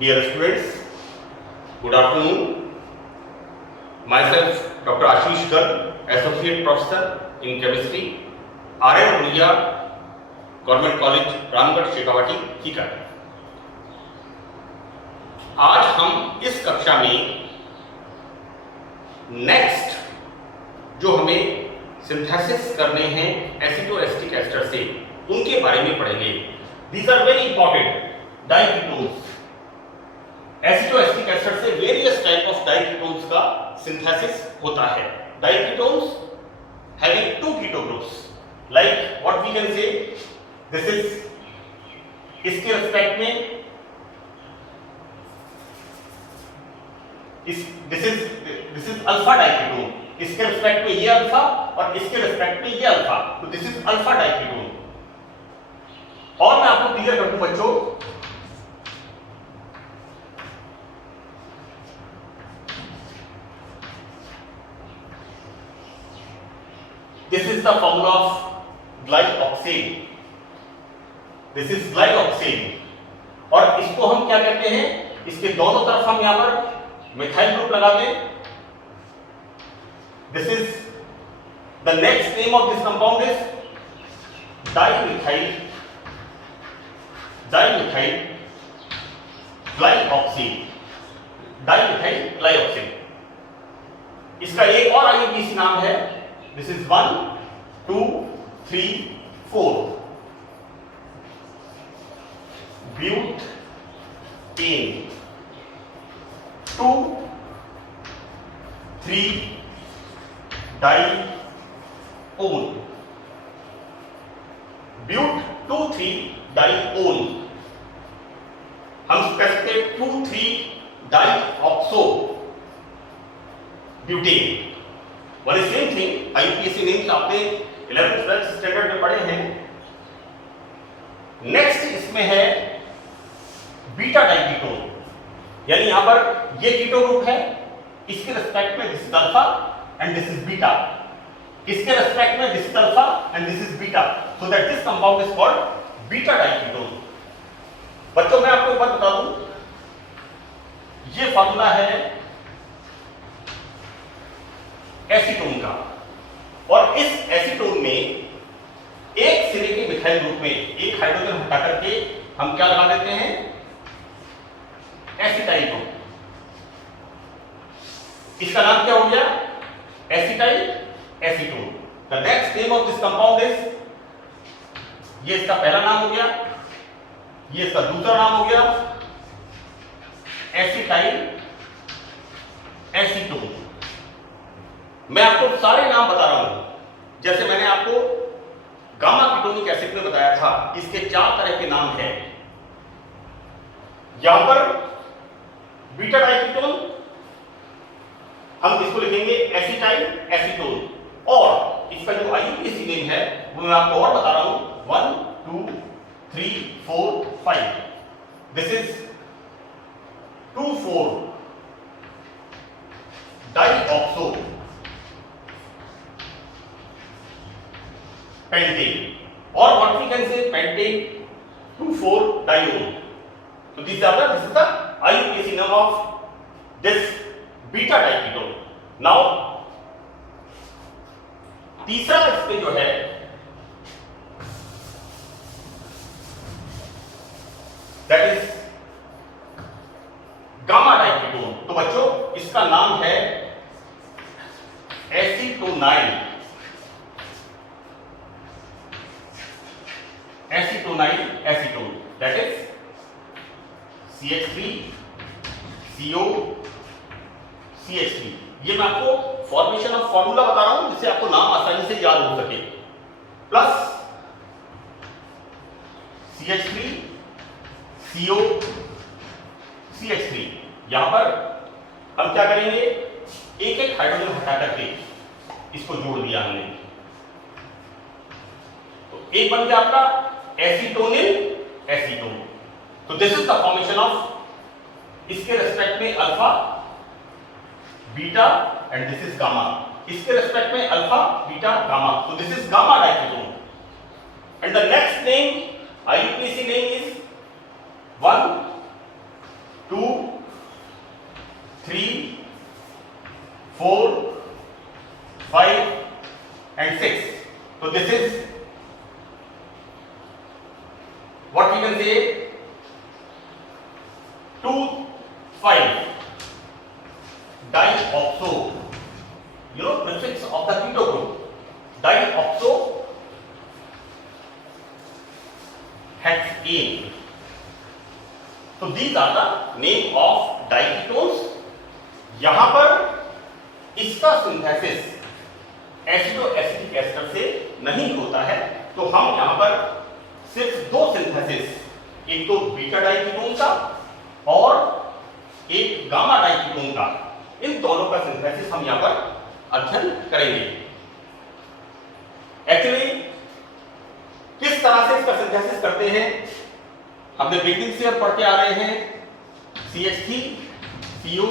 Dear students, good afternoon. Myself, Dr. Ashish Garg, Associate Professor in Chemistry, R.N. Ulia, Government College, Ramgarh, Shekhawati, Sikar. आज हम इस कक्षा में next जो हमें सिंथेसिस करने हैं एसिटोएस्टिक एस्टर से, उनके बारे में पढ़ेंगे। These are very important. Diketones, acetoacetic ester से वेरियस टाइप ऑफ डाइकीटोन्स का सिंथेसिस होता है। Diketones having two keto groups, like what we can say, this is इसके रिस्पेक्ट में दिस इज अल्फा डाइकीटोन, इसके रिस्पेक्ट में ये अल्फा और इसके रिस्पेक्ट में ये अल्फा, तो दिस इज अल्फा डाइकीटोन। और मैं आपको क्लियर कर दूं बच्चों, this is the formula of glyoxane, this is glyoxane। और इसको हम क्या कहते हैं, इसके दोनों तरफ हम यहां पर मिथाइल ग्रुप लगा दें। This is the next name of this compound is dimethyl glyoxal, dimethyl glyoxal. इसका एक और आईयूपीएसी नाम है, this is 1 2 3 4 butane 2 3 dione, but 2 3 dione. हम specific 2 3 dioxo butane. One same thing, IUPAC names आपने 11th 12th स्टैंडर्ड में पढ़े हैं। नेक्स्ट इसमें है बीटा डाइकीटोन, यानी यहां पर ये कीटो ग्रुप है, इसके रिस्पेक्ट में this is alpha and this is beta, इसके रिस्पेक्ट में this is alpha and this is beta, so that this compound is called beta diketone. बच्चों मैं आपको एक बात बता दूं, ये फार्मूला है एसीटोन का, और इस एसीटोन में एक सिरे के मिथाइल ग्रुप में एक हाइड्रोजन हटा करके हम क्या लगा देते हैं, एसिटाइल ग्रुप। इसका नाम क्या हो गया, acetyl acetone. The next name of this compound is, ये इसका पहला नाम हो गया, ये इसका दूसरा नाम हो गया, एसिटाइल एसीटोन। मैं आपको सारे नाम बता रहा हूं, जैसे मैंने आपको गामा कीटोनिक एसिड में बताया था, इसके 4 तरह के नाम हैं। यहां पर बीटा डाइकीटोन, हम इसको लिखेंगे एसिटाइल एसीटोन, और इसका जो आईयूपीएसी नेम है वो मैं आपको और बता रहा हूं, 1 2 3 4 5, दिस इज 2 4 डाइऑक्सो पेंटेन, और what we can say, pentane 2 4 dione. So this is the IUPAC name of this beta diketone. Now तीसरा इसमें जो है that is गामा डाइकीटोन। तो बच्चों इसका नाम है एसीटोनाइल acetone, that is CH3 CO CH3। ये मैं आपको फॉर्मेशन ऑफ फॉर्मूला बता रहा हूं, जिससे आपको नाम आसानी से याद हो सके। प्लस CH3 CO CH3, यहां पर हम क्या करेंगे, एक एक हाइड्रोजन हटा करके इसको जोड़ दिया हमने, तो एक बन गया आपका एसीटोनिल एसीटोन। तो this is the formation of, इसके रेस्पेक्ट में alpha beta and this is gamma, इसके रेस्पेक्ट में अल्फा बीटा गामा, तो this is gamma diketone. And the next name IUPAC name is 1 2 3 4 5 and 6. So this is what we can say 2 5 dioxo, prefix of the keto group, dioxo hexane. So these are the name of diketones. यहां पर इसका synthesis एसिडो acetic ester से नहीं होता है, तो हम यहां पर सिर्फ दो सिंथेसिस, एक तो बीटा डाइकीटोन का और एक गामा डाइकीटोन का, इन दोनों का सिंथेसिस हम यहां पर अध्ययन करेंगे। एक्चुअली किस तरह से इसका सिंथेसिस करते हैं, हमने बिगनिंग से पढ़ के आ रहे हैं। CH3 CO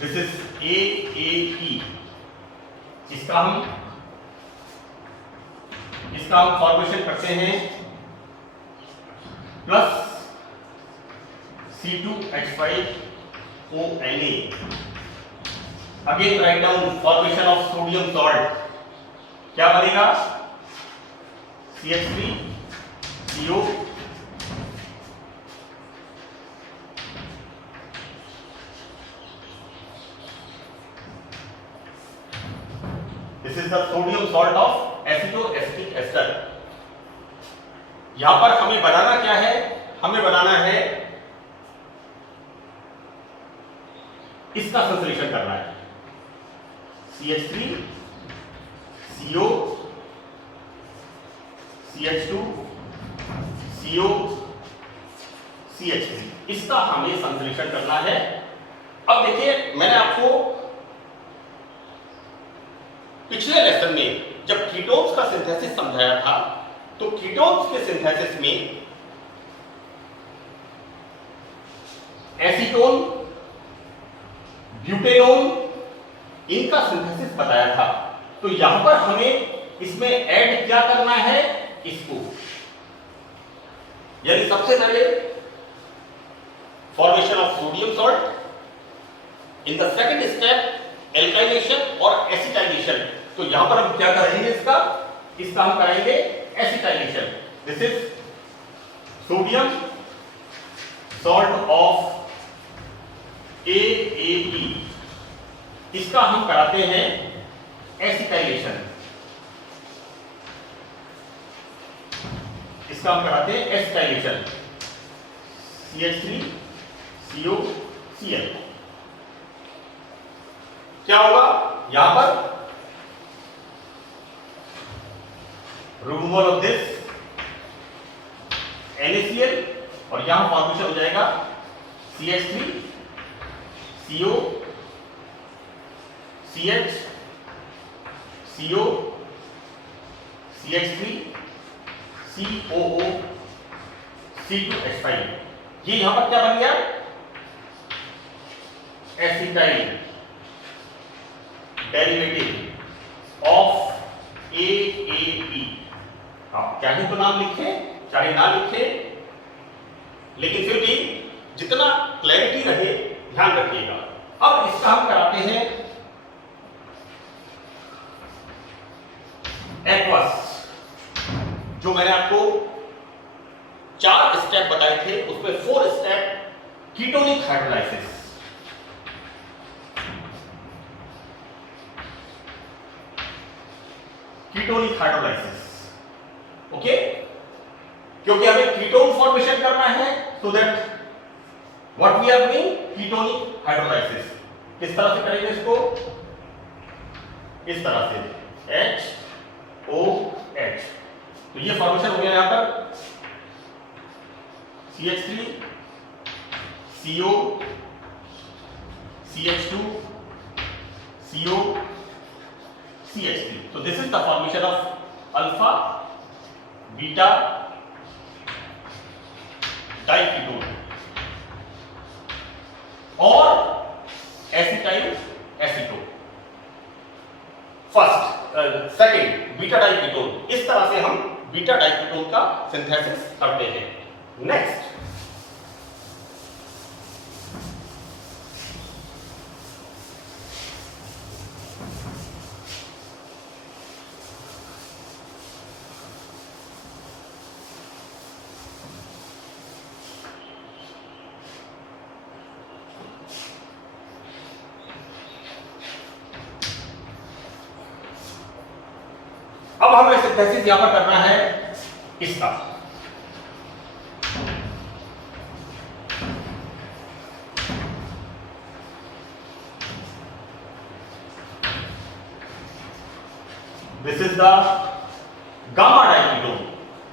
this is AAE। इसका हम फॉर्मेशन करते हैं plus C2H5ONa। Again write down formation of sodium salt, क्या बनेगा CH3CO This is the sodium salt of acetic ester। यहां पर हमें बनाना क्या है, हमें बनाना है इसका संश्लेषण करना है। CH3 CO CH2 CO CH3, इसका हमें संश्लेषण करना है। अब देखिए, मैंने आपको पिछले लेसन में जब कीटोन्स का सिंथेसिस समझाया था, तो कीटोन्स के सिंथेसिस में एसीटोन, ब्यूटेनोन, इनका सिंथेसिस बताया था। तो यहां पर हमें इसमें ऐड क्या करना है, इसको, यानी सबसे पहले formation of sodium salt, in the second step alkylation और एसिटाइलेशन। तो यहां पर हम क्या करेंगे, इसका हम करेंगे acetylation. This is sodium salt of AAE, इसका हम कराते हैं एसिटाइलेशन, इसका हम कराते हैं एसिटाइलेशन। CH3 CO Cl, क्या होगा यहां पर, रिमूवल ऑफ दिस NaCl, और यहां फॉर्मेशन हो जाएगा CH3 CO CH CO CH3 COO C2H5। ये यहां पर क्या बन गया, एसिटाइल डेरिवेटिव ऑफ AAE। आप चाहे तो नाम लिखे, चाहे ना लिखे, लेकिन फिर भी जितना क्लैरिटी रहे ध्यान रखिएगा। अब इसका हम कराते हैं एक्वस। जो मैंने आपको 4 स्टेप बताए थे, उसमें 4 step ketonic hydrolysis. Ketonic hydrolysis, okay, क्योंकि हमें कीटोन फॉर्मेशन करना है, so that what we are doing, ketonic hydrolysis. किस तरह से करेंगे इसको, इस तरह से HOH। तो ये फॉर्मेशन हो गया यहां पर CH3 CO CH2 CO CH3। So this is the formation of alpha beta diketone और acetyl acetone. First second beta diketone, इस तरह से हम बीटा डाइकीटोन का सिंथेसिस करते हैं। नेक्स्ट अब हमें सिंथेसिस यहां पर करना है इसका। This is the gamma diketone,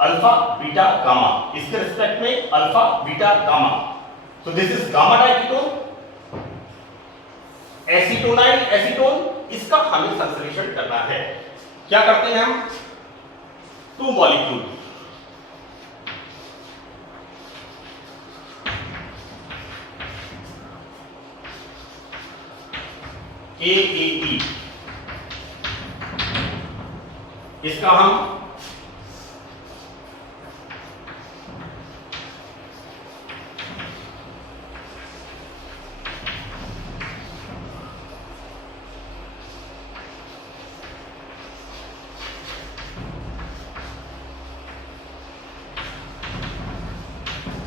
alpha beta gamma, इसके रिस्पेक्ट में alpha beta gamma. So this is gamma diketone, acetonyl acetone, इसका हमें संश्लेषण करना है। क्या करते हैं हम? 2 मॉलिक्यूल AAE, इसका हम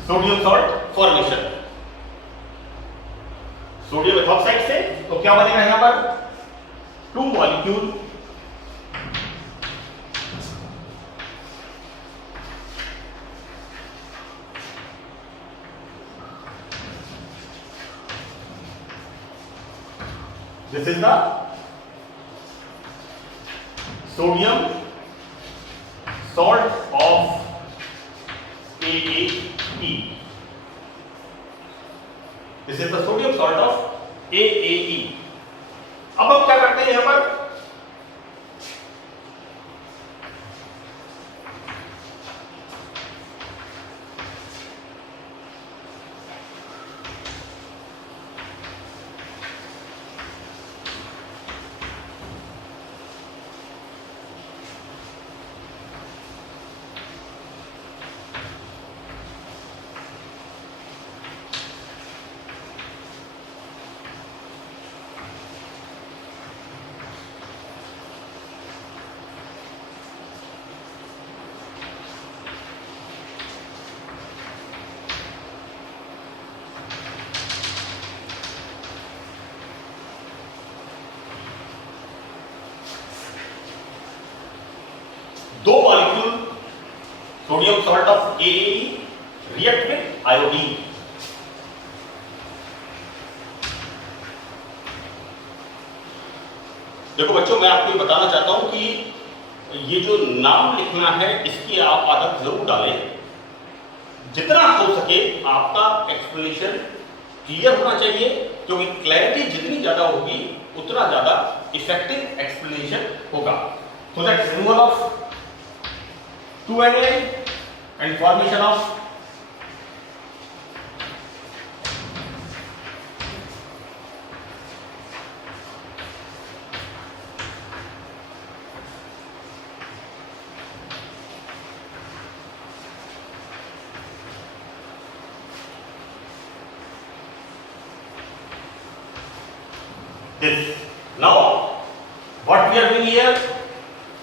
sodium salt formation, sodium ethoxide से, तो क्या बनेगा यहां पर? 2 molecule this is the sodium salt of AAE, this is the sodium salt of AAE। अब हम क्या करते हैं यहां पर? दो molecule sodium salt of AAE react with iodine. देखो बच्चों, मैं आपको बताना चाहता हूं कि ये जो नाम लिखना है इसकी आप आदत जरूर डालें। जितना हो सके आपका एक्सप्लेनेशन क्लियर होना चाहिए, क्योंकि क्लैरिटी जितनी ज्यादा होगी उतना ज्यादा इफेक्टिव एक्सप्लेनेशन होगा। So that removal of 2Na and formation of this. Now what we are doing here,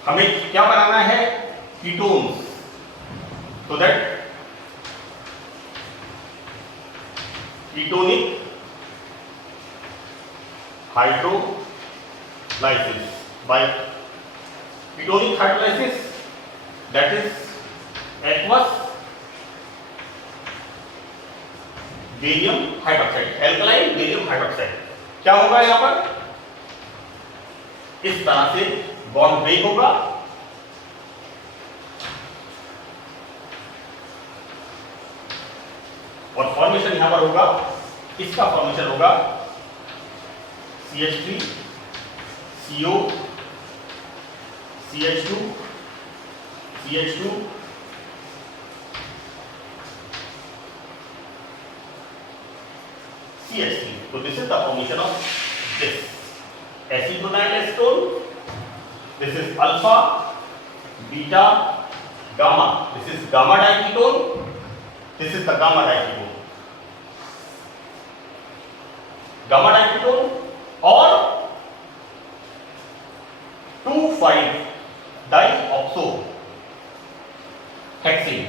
हमें क्या बनाना है? Ketones, so that ketonic hydrolysis, by ketonic hydrolysis, that is aqueous barium hydroxide, alkaline barium hydroxide। क्या होगा यहां पर? इस तरह से बॉन्ड ब्रेक होगा और फॉर्मेशन यहां पर होगा, इसका फॉर्मेशन होगा CH3 CO CH2 CH2 CH3. So this is the formation of this acetonil acetone. This is alpha, beta, gamma. This is gamma diketone. This is the gamma diketone. Gamma diketone or 2,5-dioxohexene.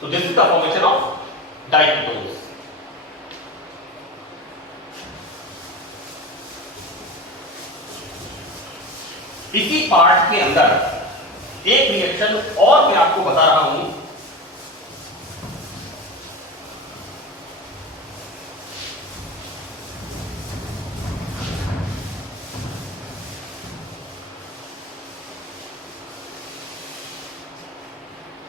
So this is the formation of diketones. इसी part के अंदर एक reaction और मैं आपको बता रहा हूं।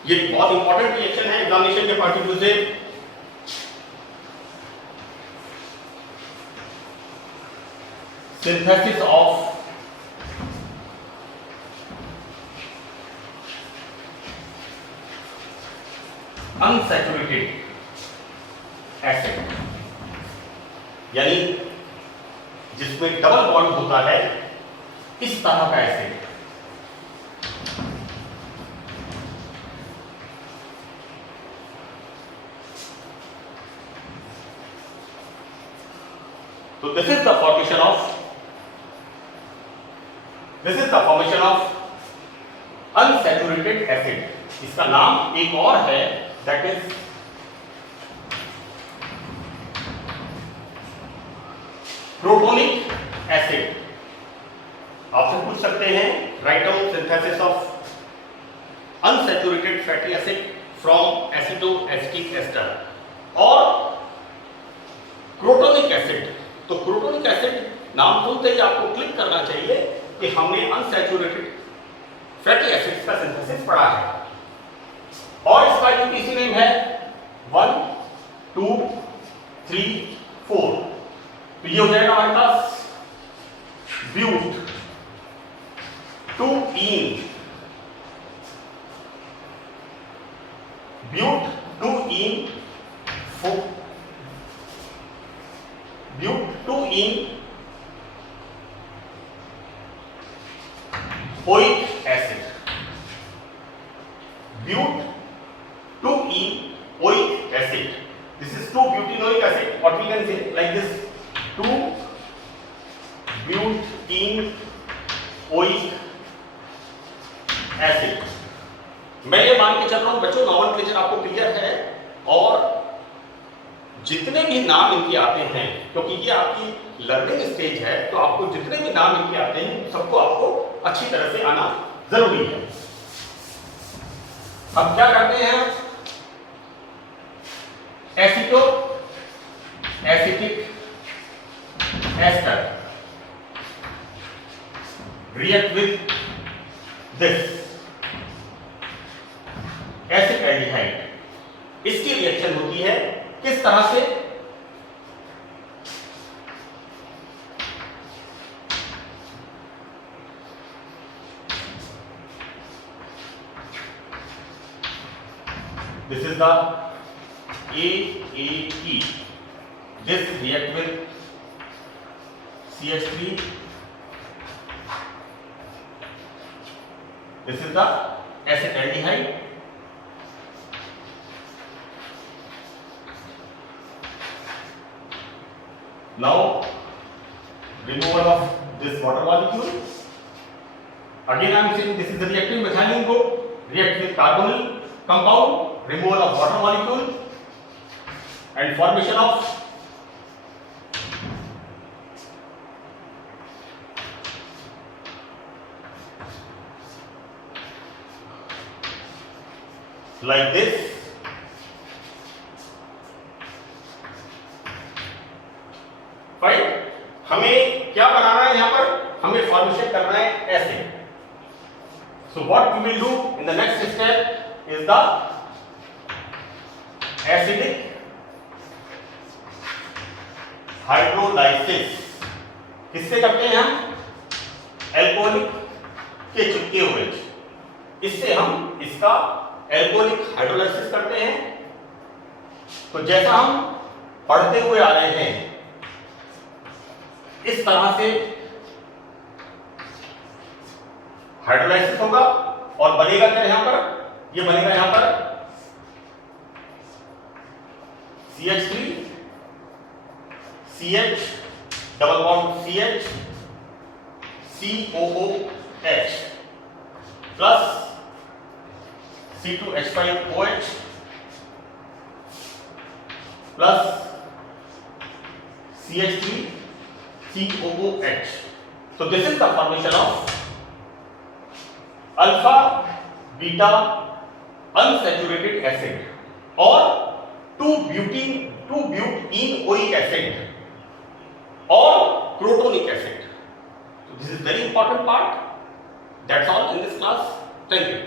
ये बहुत इंपॉर्टेंट रिएक्शन है एग्जामिनेशन के पॉइंट ऑफ व्यू से। सिंथेसिस ऑफ अनसैचुरेटेड एसिड, यानी जिसमें डबल बॉन्ड होता है इस तरह का acid. So this is the formation of unsaturated acid. इसका नाम एक और है, that is प्रोटोनिक एसिड। आपसे पूछ सकते हैं write down synthesis of unsaturated fatty acid from acetoacetic ester और प्रोटोनिक एसिड। तो प्रोटोनिक एसिड नाम सुनते ही आपको क्लिक करना चाहिए कि हमने अनसैचुरेटेड फैटी एसिड्स का सिंथेसिस पढ़ा है और इसका यूटीसी नेम है 1, 2, 3, 4। तो ये हो जाएगा हमारे पास ब्यूट 2-इन, ब्यूट 2-इन 4, ब्यूट 2-इन oic acid, but 2-ene oic acid. This is 2-butenoic acid. What we can say like this: 2-butene oic acid. मैं ये मान के चल रहा हूं बच्चों, नॉमेनक्लेचर आपको क्लियर है और जितने भी नाम इनके आते हैं, क्योंकि ये आपकी लर्निंग स्टेज है, तो आपको जितने भी नाम इनके आते हैं सबको आपको अच्छी तरह से आना जरूरी है। अब क्या करते हैं, acetic ester react with this acetaldehyde. इसकी रिएक्शन होती है किस तरह से, this is the AAE. This react with CH3. This is the acetaldehyde. Now removal of this water molecule. Again I am saying this is the reactive methionine group. React with carbonyl compound. Removal of water molecule and formation of like this fine. हमें क्या बनाना है, यहां पर हमें formation करना है ऐसे। So what we will do in the next step is the acidic hydrolysis. किससे करते हैं हम, एल्कोहलिक के चिपके हुए, इससे हम इसका एल्कोहलिक हाइड्रोलाइसिस करते हैं। तो जैसा हम पढ़ते हुए आ रहे हैं, इस तरह से हाइड्रोलाइसिस होगा और बनेगा क्या यहां पर, ये बनेगा यहां पर CH3 CH double bond CH COOH plus C2H5OH plus CH3 COOH. So this is the formation of alpha beta unsaturated acid or 2-buteneoic acid or protonic acid. So this is very important part. That's all in this class. Thank you.